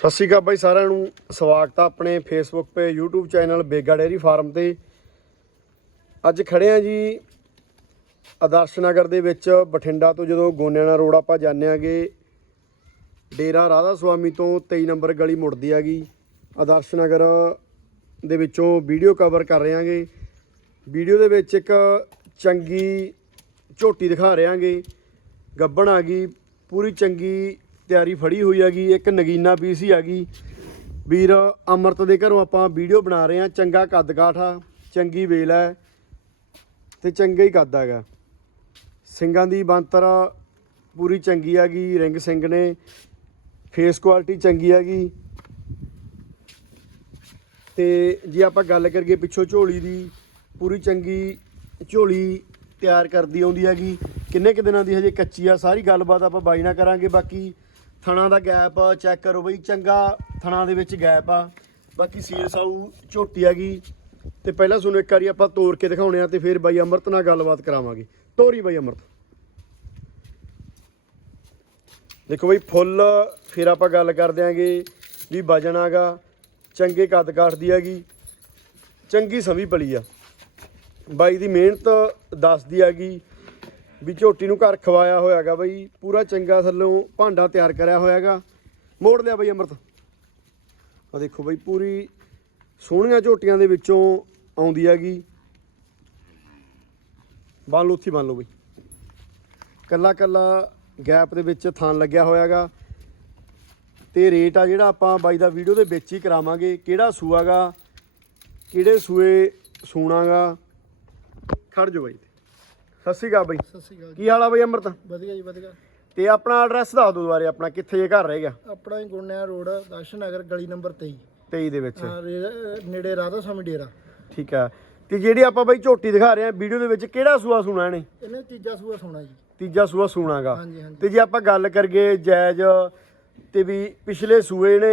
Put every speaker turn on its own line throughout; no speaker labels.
ਸਤਿ ਸ਼੍ਰੀ ਅਕਾਲ ਬਾਈ ਸਾਰਿਆਂ ਨੂੰ। ਸਵਾਗਤ ਆ ਆਪਣੇ ਫੇਸਬੁੱਕ ਤੇ, YouTube channel Bega dairy farm ਤੇ। ਅੱਜ ਖੜੇ ਆ ਜੀ ਆਦਰਸ਼ ਨਗਰ ਦੇ ਵਿੱਚ, ਬਠਿੰਡਾ ਤੋਂ ਜਦੋਂ ਗੋਨਿਆਣਾ ਰੋਡ ਆਪਾਂ ਜਾਂਦੇ ਆਗੇ, ਡੇਰਾ ਰਾਧਾ ਸੁਆਮੀ ਤੋਂ 23 ਨੰਬਰ ਗਲੀ ਮੁੜਦੀ ਹੈਗੀ ਆਦਰਸ਼ ਨਗਰ ਦੇ ਵਿੱਚੋਂ ਵੀਡੀਓ ਕਵਰ ਕਰ ਰਹੇ ਆਂਗੇ। ਵੀਡੀਓ ਦੇ ਵਿੱਚ ਇੱਕ ਚੰਗੀ ਝੋਟੀ ਦਿਖਾ ਰਹੇ ਆਂਗੇ। ਗੱਬਣ ਆ ਗਈ, ਪੂਰੀ ਚੰਗੀ ਤਿਆਰੀ ਫੜੀ ਹੋਈ ਹੈਗੀ, ਇੱਕ ਨਗੀਨਾ ਪੀਸ ਹੀ ਹੈਗੀ। ਵੀਰ, ਅਮਰਤ ਦੇ ਘਰੋਂ ਆਪਾਂ ਵੀਡੀਓ ਬਣਾ ਰਹੇ ਆ ਚੰਗਾ ਕੱਦ ਕਾਠ ਆ ਚੰਗੀ ਵੇਲ ਹੈ ਤੇ ਚੰਗਾ ਹੀ ਕੱਦ ਹੈਗਾ। ਸਿੰਘਾਂ ਦੀ ਬੰਤਰ ਪੂਰੀ ਚੰਗੀ ਹੈਗੀ, ਰਿੰਗ ਸਿੰਘ ਨੇ। ਫੇਸ ਕੁਆਲਿਟੀ ਚੰਗੀ ਹੈਗੀ। ਤੇ ਜੇ ਆਪਾਂ ਗੱਲ ਕਰੀਏ ਪਿੱਛੋਂ ਝੋਲੀ ਦੀ, ਪੂਰੀ ਚੰਗੀ ਝੋਲੀ ਤਿਆਰ ਕਰਦੀ ਆਉਂਦੀ ਹੈਗੀ। ਕਿੰਨੇ ਕੁ ਦਿਨਾਂ ਦੀ ਹਜੇ ਕੱਚੀ ਆ, ਸਾਰੀ ਗੱਲਬਾਤ ਆਪਾਂ ਬਾਈ ਨਾਲ ਕਰਾਂਗੇ। ਬਾਕੀ ਥਣਾ ਦਾ ਗੈਪ ਚੈੱਕ ਕਰੋ ਬਈ, ਚੰਗਾ ਥਣਾ ਦੇ ਵਿੱਚ ਗੈਪ ਆ। ਬਾਕੀ ਸੀਲ ਸਾਊ ਝੋਟੀ ਹੈਗੀ ਤੇ ਪਹਿਲਾਂ ਤੁਹਾਨੂੰ ਇੱਕ ਵਾਰੀ ਆਪਾਂ ਤੋੜ ਕੇ ਦਿਖਾਉਣੇ ਆ ਤੇ ਫਿਰ ਬਾਈ ਅਮਰਤ ਨਾਲ ਗੱਲਬਾਤ ਕਰਾਵਾਂਗੇ। ਤੋਰੀ ਬਾਈ ਅਮਰਤ। ਦੇਖੋ ਬਈ, ਫੁੱਲ, ਫਿਰ ਆਪਾਂ ਗੱਲ ਕਰ ਦਿਆਂਗੇ ਵੀ ਵਜਨ ਆਗਾ, ਚੰਗੇ ਕੱਦ ਕਾਠ ਦੀ ਹੈਗੀ, ਚੰਗੀ ਸਮੀ ਪਲੀ ਆ। ਬਾਈ ਦੀ ਮਿਹਨਤ ਦੱਸਦੀ ਹੈਗੀ ਵੀ ਝੋਟੀ ਨੂੰ ਘਰ ਖਵਾਇਆ ਹੋਇਆਗਾ ਬਈ, ਪੂਰਾ ਚੰਗਾ ਥੱਲੋਂ ਭਾਂਡਾ ਤਿਆਰ ਕਰਿਆ ਹੋਇਆਗਾ। ਮੋੜ ਲਿਆ ਬਈ ਅਮਰਤ। ਆ ਦੇਖੋ ਬਈ, ਪੂਰੀ ਸੋਹਣੀਆਂ ਝੋਟੀਆਂ ਦੇ ਵਿੱਚੋਂ ਆਉਂਦੀ ਹੈਗੀ। ਬੰਨ ਲਓ, ਉੱਥੇ ਬੰਨ ਲਓ ਬਈ। ਕੱਲਾ ਕੱਲਾ ਗੈਪ ਦੇ ਵਿੱਚ ਥਾਨ ਲੱਗਿਆ ਹੋਇਆਗਾ। ਤੇ ਰੇਟ ਆ ਜਿਹੜਾ ਆਪਾਂ ਬਾਈ ਦਾ ਵੀਡੀਓ ਦੇ ਵਿੱਚ ਹੀ ਕਰਾਵਾਂਗੇ, ਕਿਹੜਾ ਸੂਆਗਾ, ਕਿਹੜੇ ਸੂਏ ਸੂਣਾਗਾ। ਖੜ ਜਾਓ ਬਾਈ ਸਤਿ ਸ਼੍ਰੀ ਅਕਾਲ ਬਾਈ।
ਸਤਿ ਸ਼੍ਰੀ ਅਕਾਲ ਜੀ
ਕੀ ਹਾਲ ਆ ਬਾਈ ਅਮਰਤ?
ਵਧੀਆ ਜੀ ਵਧੀਆ।
ਤੇ ਆਪਣਾ ਐਡਰੈਸ ਦੱਸ ਦਿਓ ਦੁਬਾਰੇ ਆਪਣਾ ਕਿੱਥੇ ਜੇ ਘਰ ਰਹਿ ਗਿਆ?
ਆਪਣਾ ਹੀ ਗੁੰਨਿਆ ਰੋਡ ਦਰਸ਼ਨ ਨਗਰ ਗਲੀ ਨੰਬਰ 23
23 ਦੇ ਵਿੱਚ।
ਹਾਂ, ਰੇ- ਨੇੜੇ ਰਾਧਾ ਸਵਾਮੀ ਡੇਰਾ।
ਠੀਕ ਆ। ਤੇ ਜਿਹੜੀ ਆਪਾਂ ਬਾਈ ਝੋਟੀ ਦਿਖਾ ਰਹੇ ਆ ਵੀਡੀਓ ਦੇ ਵਿੱਚ ਕਿਹੜਾ ਸੂਆ ਸੂਣਾ ਇਹਨੇ?
ਇਹਨੇ ਤੀਜਾ ਸੂਆ ਸੋਣਾ ਜੀ।
ਤੀਜਾ ਸੂਆ ਸੂਣਾਗਾ
ਹਾਂਜੀ ਹਾਂਜੀ।
ਤੇ ਜੇ ਆਪਾਂ ਗੱਲ ਕਰੀਏ ਜਾਇਜ਼ ਤੇ ਵੀ ਪਿਛਲੇ ਸੂਏ ਨੇ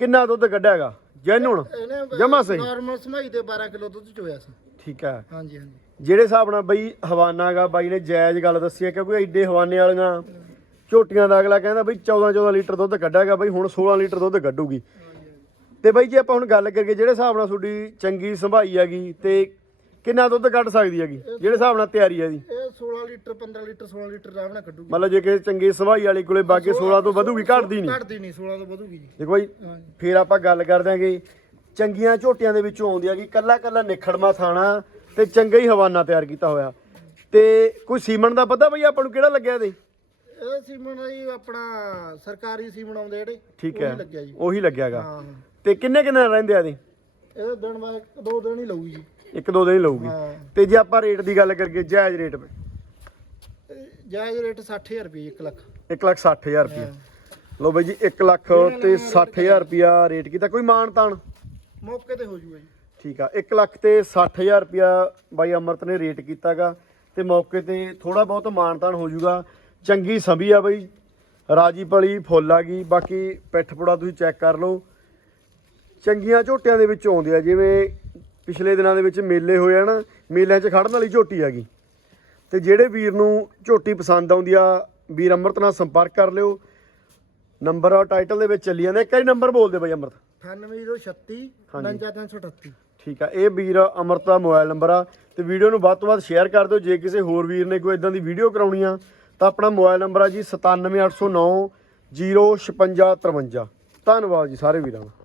ਕਿੰਨਾ ਦੁੱਧ ਕੱਢਿਆਗਾ ਜੈਨੂਣ
ਇਹਨੇ
ਜਮਾਂ ਸਹੀ।
ਨਾਰਮਲ ਸਮਾਈ ਤੇ 12 ਕਿਲੋ ਦੁੱਧ ਚੋਇਆ ਸੀ।
ਠੀਕ ਆ।
ਹਾਂਜੀ ਹਾਂਜੀ।
ਜਿਹੜੇ ਹਿਸਾਬ ਨਾਲ ਬਈ ਹਵਾਨਾਗਾ ਬਾਈ ਨੇ ਜਾਇਜ਼ ਗੱਲ ਦੱਸੀ ਹੈ ਕਿਉਂਕਿ ਐਡੇ ਹਵਾਨੇ ਵਾਲੀਆਂ ਝੋਟੀਆਂ ਦਾ ਅਗਲਾ ਕਹਿੰਦਾ ਬਈ 14 14 ਲੀਟਰ ਦੁੱਧ ਕੱਢਾਗਾ ਬਈ ਹੁਣ 16 ਲੀਟਰ ਦੁੱਧ ਕੱਢੂਗੀ। ਤੇ ਬਈ ਜੇ ਆਪਾਂ ਹੁਣ ਗੱਲ ਕਰੀਏ ਜਿਹੜੇ ਹਿਸਾਬ ਨਾਲ ਤੁਹਾਡੀ ਚੰਗੀ ਸੰਭਾਈ ਹੈਗੀ ਤੇ ਕਿੰਨਾ ਦੁੱਧ ਕੱਢ ਸਕਦੀ ਹੈਗੀ? ਜਿਹੜੇ ਹਿਸਾਬ ਨਾਲ ਤਿਆਰੀ ਹੈ ਦੀ
ਇਹ 16 ਲੀਟਰ 15 ਲੀਟਰ 16 ਲੀਟਰ ਆਰਾਮ ਨਾਲ ਕੱਢੂਗੀ।
ਮਤਲਬ ਜੇ ਕਿਸੇ ਚੰਗੀ ਸੰਭਾਈ ਵਾਲੀ ਕੋਲੇ ਬਾਕੀ 16 ਤੋਂ ਵਧੂਗੀ ਘਟਦੀ ਨਹੀਂ?
ਘਟਦੀ ਨਹੀਂ 16 ਤੋਂ ਵਧੂਗੀ ਜੀ।
ਦੇਖੋ ਬਈ ਫਿਰ ਆਪਾਂ ਗੱਲ ਕਰ ਦਿਆਂਗੇ ਚੰਗੀਆਂ ਝੋਟੀਆਂ ਦੇ ਵਿੱਚੋਂ ਆਉਂਦੀ ਹੈਗੀ ਕੱਲਾ ਕੱਲਾ ਨਿਖੜਮਾ ਥਾਣਾ ਤੇ ਚੰਗਾ ਹੀ ਹਵਾਨਾ ਤਿਆਰ ਕੀਤਾ ਹੋਇਆ। ਤੇ ਕੋਈ ਸੀਮਨ ਦਾ ਪਤਾ ਬਈ ਆਪਾਂ ਨੂੰ ਕਿਹੜਾ ਲੱਗਿਆ ਇਹਦੇ?
ਇਹ ਸੀਮਨ ਦਾ ਜੀ ਆਪਣਾ ਸਰਕਾਰੀ ਸੀਮਨ ਆਉਂਦੇ ਜਿਹੜੇ
ਠੀਕ
ਉਹੀ
ਹੈ।
ਲੱਗਿਆ ਜੀ।
ਉਹੀ ਲੱਗਿਆਗਾ
ਹਾਂ
ਤੇ ਕਿੰਨੇ ਕਿੰਨੇ ਰਹਿੰਦੇ ਆ ਇਹਦੇ?
ਇਹ ਦਿਨ ਬਾਅਦ ਦੋ ਦਿਨ ਹੀ ਲਊਗੀ ਜੀ।
ਇੱਕ ਦੋ ਦਿਨ ਹੀ ਲਊਗੀ।
ਹਾਂ।
ਤੇ ਜੇ ਆਪਾਂ ਰੇਟ ਦੀ ਗੱਲ ਕਰੀਏ ਜਾਇਜ਼ ਰੇਟ
ਇਹ ਜਾਇਜ਼ ਰੇਟ 60000 ਰੁਪਏ 1 ਲੱਖ।
1 ਲੱਖ 60000 ਰੁਪਇਆ ਲਓ ਬਈ ਜੀ 1 ਲੱਖ ਤੇ 60000 ਰੁਪਇਆ ਰੇਟ ਕੀਤਾ। ਕੋਈ ਮਾਨ ਤਾਨ
ਮੌਕੇ ਤੇ ਹੋ ਜੂਗਾ ਜੀ।
ਠੀਕ ਆ 1 ਲੱਖ ਤੇ 60000 ਰੁਪਿਆ ਬਾਈ ਅਮਰਤ ਨੇ ਰੇਟ ਕੀਤਾਗਾ ਤੇ ਮੌਕੇ ਤੇ ਥੋੜਾ ਬਹੁਤ ਮਾਨਤਾਨ ਹੋ ਜਾਊਗਾ। ਚੰਗੀ ਸੰਭੀ ਆ ਬਾਈ ਰਾਜੀ ਪਲੀ ਫੁੱਲ ਆ ਗਈ ਬਾਕੀ ਪਿੱਠਪੁੜਾ ਤੁਸੀਂ ਚੈੱਕ ਕਰ ਲਓ। ਚੰਗੀਆਂ ਝੋਟਿਆਂ ਦੇ ਵਿੱਚ ਆਉਂਦੇ ਆ ਜਿਵੇਂ ਪਿਛਲੇ ਦਿਨਾਂ ਦੇ ਵਿੱਚ ਮੇਲੇ ਹੋਏ ਹਨ ਮੇਲਿਆਂ 'ਚ ਖੜਨ ਵਾਲੀ ਝੋਟੀ ਆ ਗਈ। ਤੇ ਜਿਹੜੇ ਵੀਰ ਨੂੰ ਝੋਟੀ ਪਸੰਦ ਆਉਂਦੀ ਆ ਵੀਰ ਅਮਰਤ ਨਾਲ ਸੰਪਰਕ ਕਰ ਲਿਓ। ਨੰਬਰ ਆ ਟਾਈਟਲ ਦੇ ਵਿੱਚ ਚੱਲੀ ਜਾਂਦੇ ਕਈ ਨੰਬਰ ਬੋਲ ਦੇ ਬਾਈ ਅਮਰਤ। 9836
54338
ਠੀਕ ਆ, ਇਹ ਵੀਰ ਅਮਰਤ ਦਾ ਮੋਬਾਈਲ ਨੰਬਰ ਆ, ਤੇ ਵੀਡੀਓ ਨੂੰ ਵੱਧ ਤੋਂ ਵੱਧ ਸ਼ੇਅਰ ਕਰ ਦਿਓ, ਜੇ ਕਿਸੇ ਹੋਰ ਵੀਰ ਨੇ ਕੋਈ ਇਦਾਂ ਦੀ ਵੀਡੀਓ ਕਰਾਉਣੀ ਆ, ਤਾਂ ਆਪਣਾ ਮੋਬਾਈਲ ਨੰਬਰ ਆ ਜੀ 97809 05653 ਧੰਨਵਾਦ ਜੀ ਸਾਰੇ ਵੀਰਾਂ ਦਾ।